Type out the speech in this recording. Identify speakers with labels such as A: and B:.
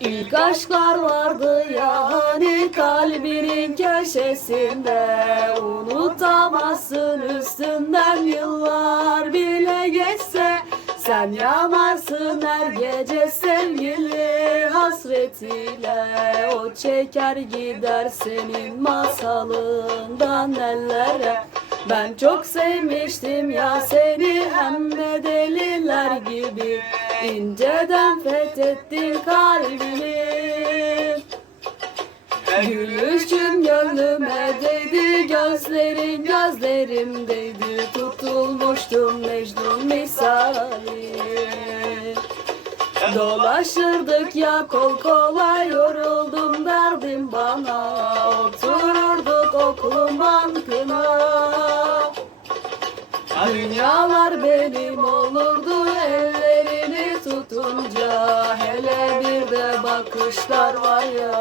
A: İlk aşklar vardı ya hani kalbinin köşesinde. Unutamazsın üstünden yıllar bile geçse. Sen yanarsın her gece sevgili hasretiyle. O çeker gider senin masalından ellere. Ben çok sevmiştim ya seni hem de deliler gibi İnceden fethettin kalbimi. Gülüşün gönlüme değdi Gözlerin gözlerimdeydi. Tutulmuştum Mecnun misali. Dolaşırdık ya kol kola Yoruldum derdim bana. Otururduk okulun bankına. Dünyalar benim ellerini tutunca Hele bir de bakışlar var ya